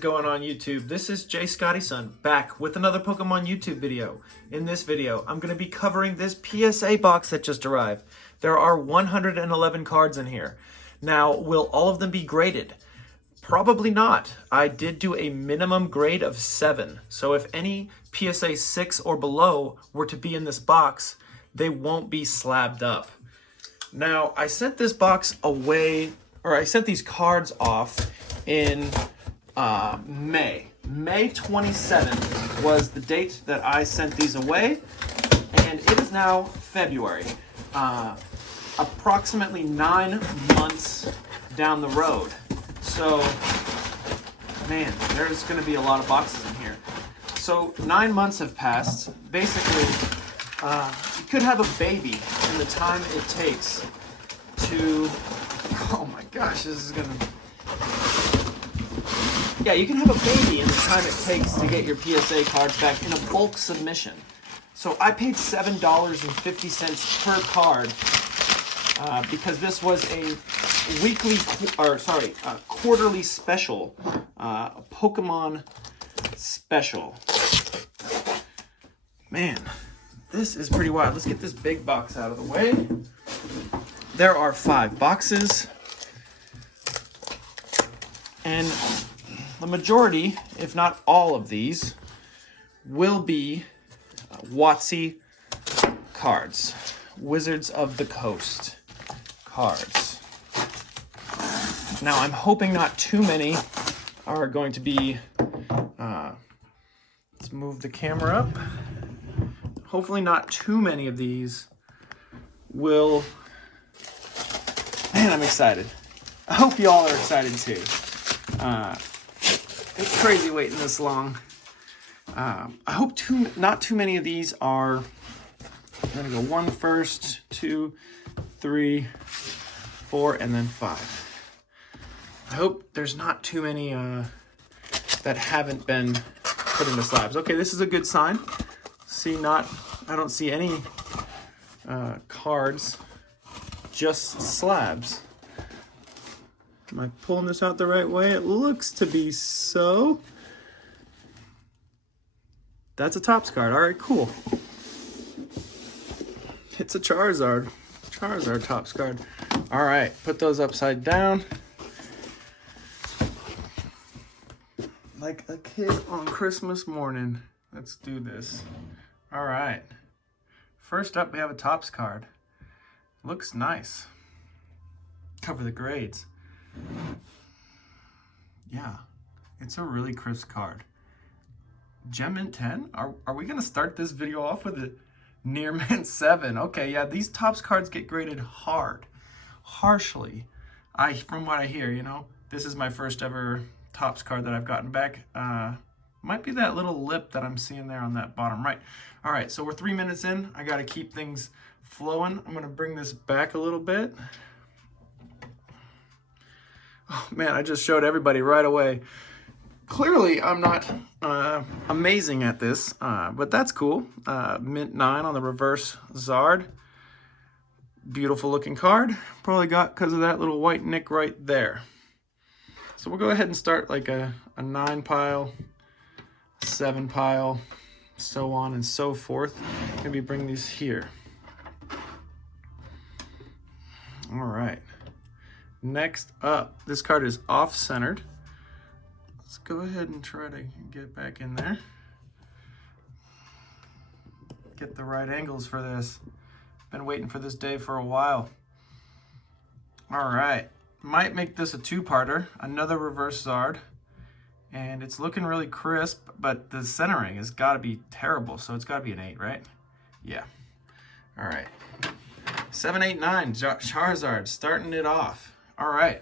going on YouTube? This is JScottySon back with another Pokemon YouTube video. In this video, I'm going to be covering this PSA box that just arrived. There are 111 cards in here. Now, will all of them be graded? Probably not. I did do a minimum grade of 7. So if any PSA 6 or below were to be in this box, they won't be slabbed up. Now, I sent this box away, or I sent these cards off in May. May 27th was the date that I sent these away, and it is now February. Approximately 9 months down the road. So, man, there's going to be a lot of boxes in here. So, 9 months have passed. Basically, you could have a baby in the time it takes to... Oh my gosh, this is going to... Yeah, you can have a baby in the time it takes to get your PSA cards back in a bulk submission. So I paid $7.50 per card because this was a quarterly special, a Pokemon special. Man, this is pretty wild. Let's get this big box out of the way. There are 5 boxes, and the majority, if not all of these, will be WotC cards. Wizards of the Coast cards. Now, I'm hoping not too many are going to be... let's move the camera up. Hopefully not too many of these will... Man, I'm excited. I hope you all are excited too. It's crazy waiting this long. I hope not too many of these are... I'm going to go 1 first, 2, 3, 4, and then 5. I hope there's not too many that haven't been put into slabs. Okay, this is a good sign. I don't see any cards, just slabs. Am I pulling this out the right way? It looks to be so. That's a Topps card. All right, cool. It's a Charizard. Charizard Topps card. All right, put those upside down. Like a kid on Christmas morning. Let's do this. All right. First up, we have a Topps card. Looks nice. Cover the grades. Yeah, it's a really crisp card. Gem Mint 10? Are we going to start this video off with a Near Mint 7? Okay, yeah, these Topps cards get graded harshly. From what I hear, you know, this is my first ever Topps card that I've gotten back. Might be that little lip that I'm seeing there on that bottom right. All right, so we're 3 minutes in. I got to keep things flowing. I'm going to bring this back a little bit. Oh man, I just showed everybody right away. Clearly, I'm not amazing at this, but that's cool. Mint 9 on the reverse Zard. Beautiful looking card. Probably got because of that little white nick right there. So we'll go ahead and start like a 9 pile, 7 pile, so on and so forth. Maybe bring these here. All right. Next up, this card is off-centered. Let's go ahead and try to get back in there. Get the right angles for this. Been waiting for this day for a while. All right, might make this a 2-parter. Another reverse Zard. And it's looking really crisp, but the centering has got to be terrible, so it's got to be an 8, right? Yeah. All right. 7, 8, 9, Charizard, starting it off. All right,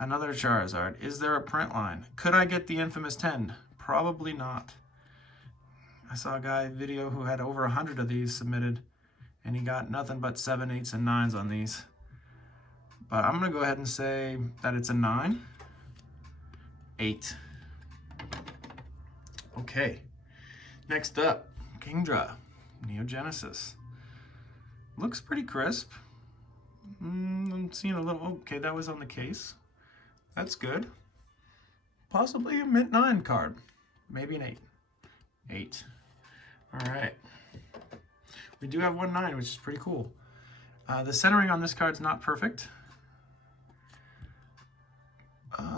another Charizard. Is there a print line? Could I get the infamous 10? Probably not. I saw a guy video who had over 100 of these submitted, and he got nothing but 7, 8s, and 9s on these. But I'm gonna go ahead and say that it's a 9. 8. Okay, next up, Kingdra, Neogenesis. Looks pretty crisp. I'm seeing a little, okay, that was on the case. That's good. possibly a mint 9 card. Maybe an 8. 8. All right. We do have 1 9, which is pretty cool. The centering on this card's not perfect.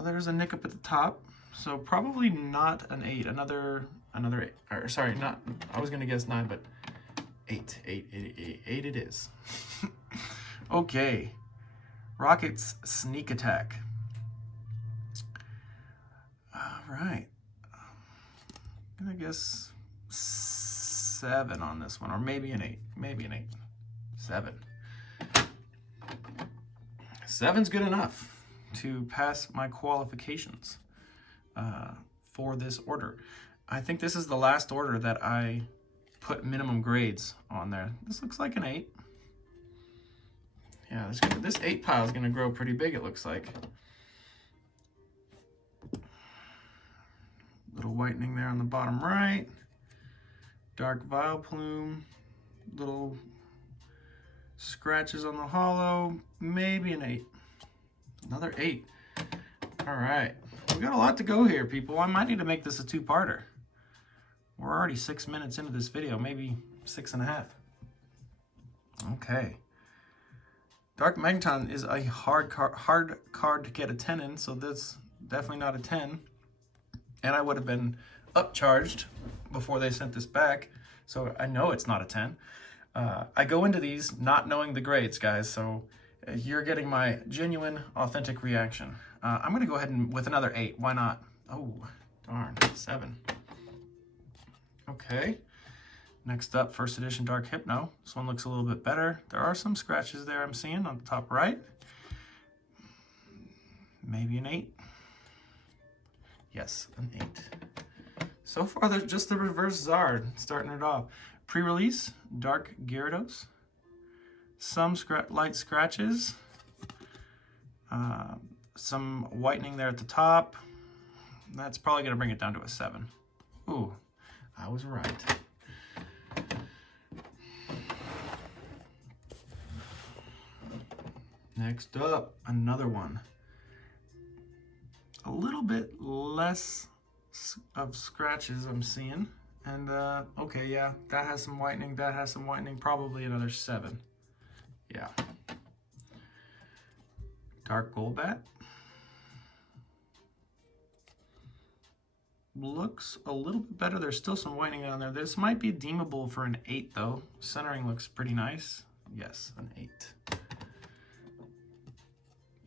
There's a nick up at the top, so probably not an 8. Another 8. Or sorry, not. I was gonna guess 9, but 8 it is. Okay. Rocket's Sneak Attack. All right. I'm gonna guess 7 on this one, or maybe an 8. Maybe an 8. 7. 7's good enough to pass my qualifications for this order. I think this is the last order that I put minimum grades on there. This looks like an 8. Yeah, this 8 pile is going to grow pretty big, it looks like. Little whitening there on the bottom right. Dark Vileplume. Little scratches on the hollow. Maybe an 8. Another 8. All right. We got a lot to go here, people. I might need to make this a 2-parter. We're already 6 minutes into this video, maybe 6.5. Okay. Dark Magneton is a hard card to get a 10 in, so that's definitely not a 10. And I would have been upcharged before they sent this back, so I know it's not a 10. I go into these not knowing the grades, guys, so you're getting my genuine, authentic reaction. I'm going to go ahead and with another 8. Why not? Oh, darn. 7. Okay. Next up, first edition Dark Hypno. This one looks a little bit better. There are some scratches there I'm seeing on the top right. Maybe an 8. Yes, an 8. So far, there's just the reverse Zard starting it off. Pre-release, Dark Gyarados. Some light scratches. Some whitening there at the top. That's probably going to bring it down to a 7. Ooh, I was right. Next up, another one. A little bit less of scratches I'm seeing. And, okay, yeah, that has some whitening, that has some whitening, probably another 7. Yeah. Dark Golbat. Looks a little bit better. There's still some whitening down there. This might be deemable for an 8, though. Centering looks pretty nice. Yes, an 8.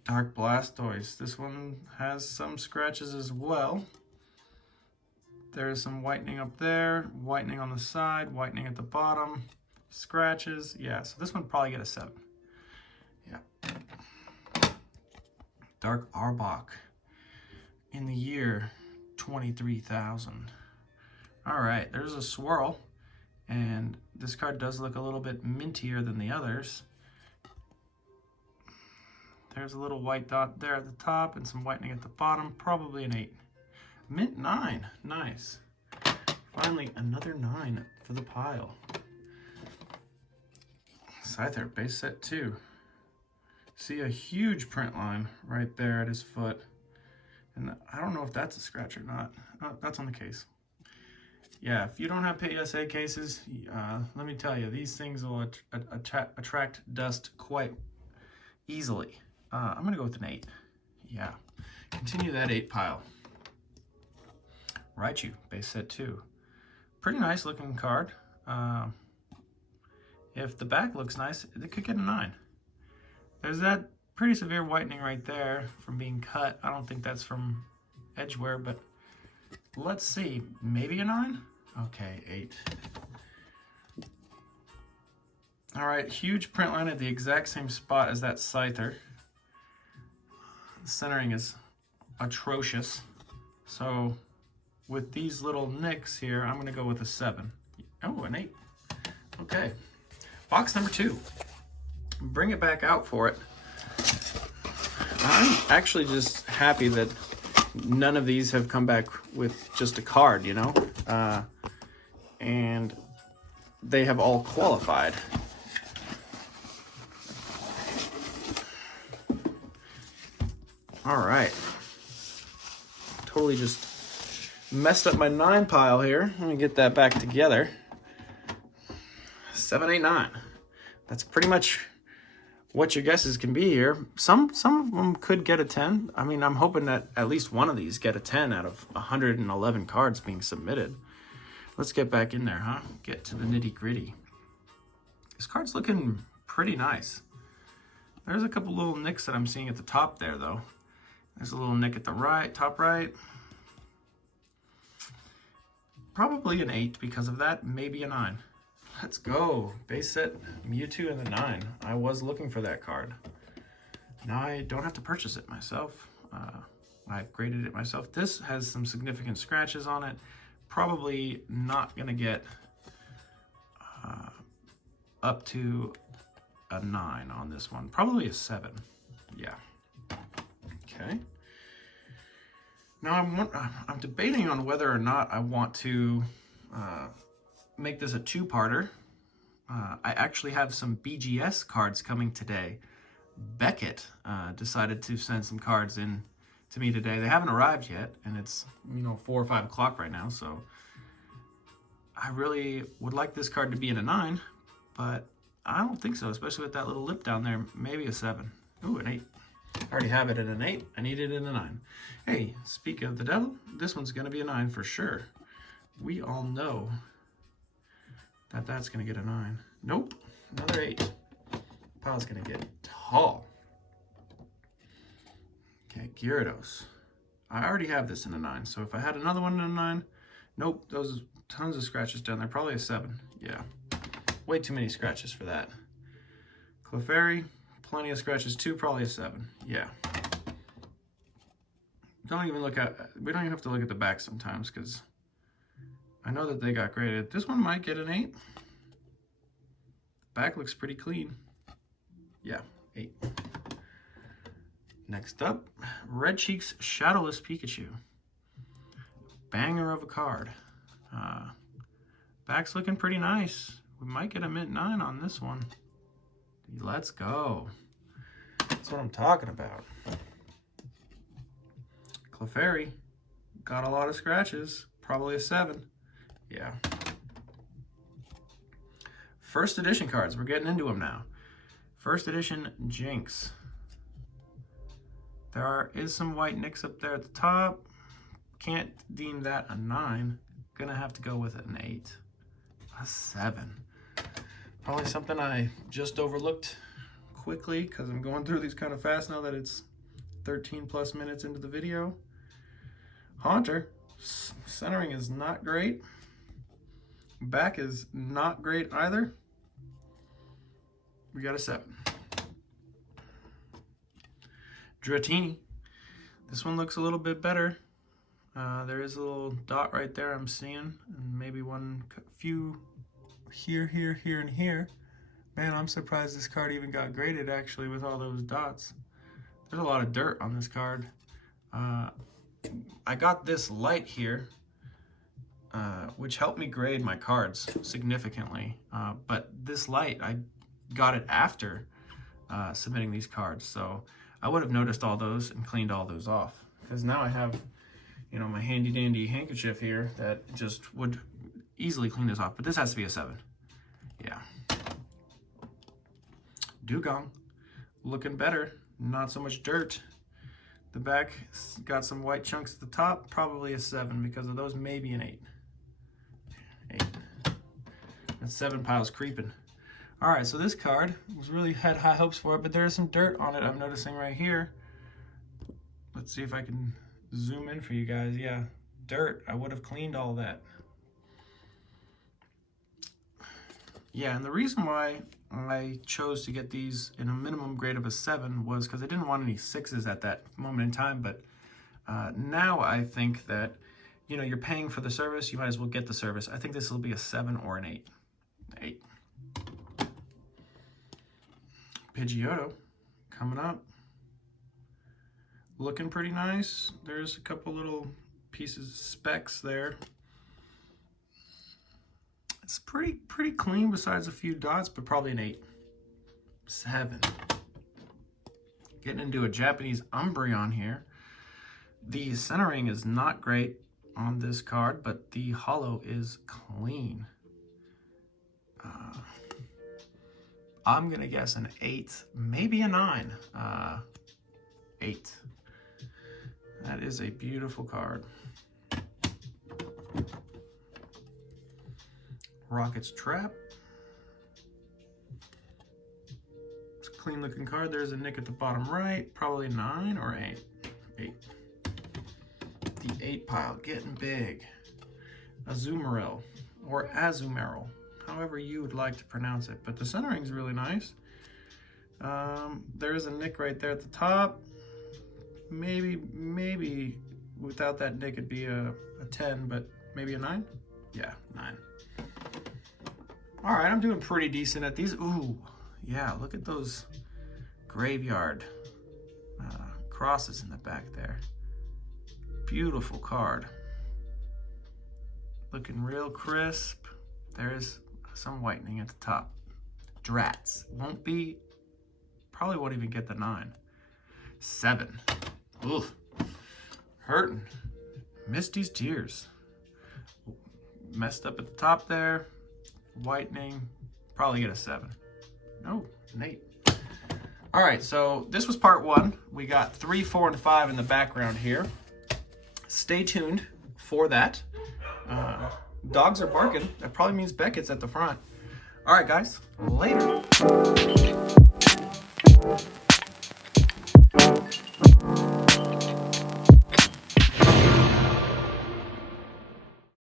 Dark Blastoise. This one has some scratches as well. There's some whitening up there, whitening on the side, whitening at the bottom, scratches. Yeah, so this one probably get a 7. Yeah. Dark Arbok in the year 23,000. All right, there's a swirl, and this card does look a little bit mintier than the others. There's a little white dot there at the top and some whitening at the bottom, probably an 8. Mint 9, nice. Finally, another 9 for the pile. Scyther Base Set 2. See a huge print line right there at his foot. And I don't know if that's a scratch or not. Oh, that's on the case. Yeah, if you don't have PSA cases, let me tell you, these things will attract dust quite easily. I'm going to go with an 8. Yeah. Continue that 8 pile. Raichu, Base Set 2. Pretty nice looking card. If the back looks nice, it could get a 9. There's that pretty severe whitening right there from being cut. I don't think that's from edge wear, but let's see. Maybe a 9? Okay, 8. All right, huge print line at the exact same spot as that Scyther. The centering is atrocious. So with these little nicks here, I'm going to go with a 7. Oh, an 8. Okay. Box number 2. Bring it back out for it. I'm actually just happy that none of these have come back with just a card, you know? And they have all qualified. All right. totally just messed up my 9 pile here. Let me get that back together. 7, 8, 9. That's pretty much what your guesses can be here. Some of them could get a 10. I mean, I'm hoping that at least one of these get a 10 out of 111 cards being submitted. Let's get back in there, huh? Get to the nitty-gritty. This card's looking pretty nice. There's a couple little nicks that I'm seeing at the top there, though. There's a little nick at the right, top right. Probably an 8 because of that, maybe a 9. Let's go. Base set Mewtwo and the 9. I was looking for that card. Now I don't have to purchase it myself. I graded it myself. This has some significant scratches on it. Probably not going to get up to a 9 on this one. Probably a 7. Yeah. Okay. Now I'm debating on whether or not I want to make this a 2-parter. I actually have some BGS cards coming today. Beckett decided to send some cards in to me today. They haven't arrived yet, and it's 4 or 5 o'clock right now, so I really would like this card to be in a 9, but I don't think so, especially with that little lip down there. Maybe a 7. Ooh, an 8. I already have it at an 8. I need it in a 9. Hey, speak of the devil, this one's going to be a 9 for sure. We all know that that's going to get a 9. Nope, another 8. Pile's going to get tall. Okay, Gyarados. I already have this in a 9, so if I had another one in a 9, nope, those tons of scratches down there. Probably a 7. Yeah, way too many scratches for that. Clefairy, plenty of scratches too, probably a 7. Yeah. We don't even have to look at the back sometimes because I know that they got graded. This one might get an 8. Back looks pretty clean. Yeah, 8. Next up, Red Cheeks Shadowless Pikachu. Banger of a card. Back's looking pretty nice. We might get a mint 9 on this one. Let's go. That's what I'm talking about. Clefairy. Got a lot of scratches. Probably a 7. Yeah. First edition cards. We're getting into them now. First edition Jinx. There is some white nicks up there at the top. Can't deem that a 9. Gonna have to go with an 8. A 7. Probably something I just overlooked quickly because I'm going through these kind of fast now that it's 13 plus minutes into the video. Haunter. Centering is not great. Back is not great either. We got a 7. Dratini. This one looks a little bit better. There is a little dot right there I'm seeing, and maybe few here, and here. Man, I'm surprised this card even got graded actually with all those dots. There's a lot of dirt on this card. I got this light here, which helped me grade my cards significantly. But this light, I got it after submitting these cards, so I would have noticed all those and cleaned all those off. Because now I have, my handy dandy handkerchief here that just would easily clean this off. But this has to be a 7. Yeah. Dugong, looking better. Not so much dirt. The back got some white chunks at the top. Probably a 7 because of those. Maybe an 8. 8. That 7 pile's creeping. All right, so this card had high hopes for it, but there is some dirt on it I'm noticing right here. Let's see if I can zoom in for you guys. Yeah, dirt. I would have cleaned all that. Yeah, and the reason why I chose to get these in a minimum grade of a 7 was because I didn't want any 6s at that moment in time, but now I think that, you're paying for the service, you might as well get the service. I think this will be a 7 or an 8. 8. Pidgeotto coming up. Looking pretty nice. There's a couple little pieces, specks there. It's pretty clean besides a few dots, but probably an 8. 7. Getting into a Japanese Umbreon here. The centering is not great on this card, but the holo is clean. I'm gonna guess an 8, maybe a 9. 8. That is a beautiful card. Rocket's Trap. It's a clean looking card. There's a nick at the bottom right. Probably 9 or 8. 8. The 8 pile getting big. Azumarill or Azumarill, however you would like to pronounce it. But the centering's really nice. There's a nick right there at the top. Maybe without that nick it'd be a 10, but maybe a 9? Yeah, 9. All right, I'm doing pretty decent at these. Ooh, yeah, look at those graveyard crosses in the back there. Beautiful card. Looking real crisp. There's some whitening at the top. Drats. Probably won't even get the 9. 7. Ooh, hurting. Misty's Tears. Messed up at the top there. Whitening. Probably get a 7. No, an 8. All right, so this was part 1. We got 3, 4, and 5 in the background here. Stay tuned for that. Dogs are barking. That probably means Beckett's at the front. All right, guys. Later.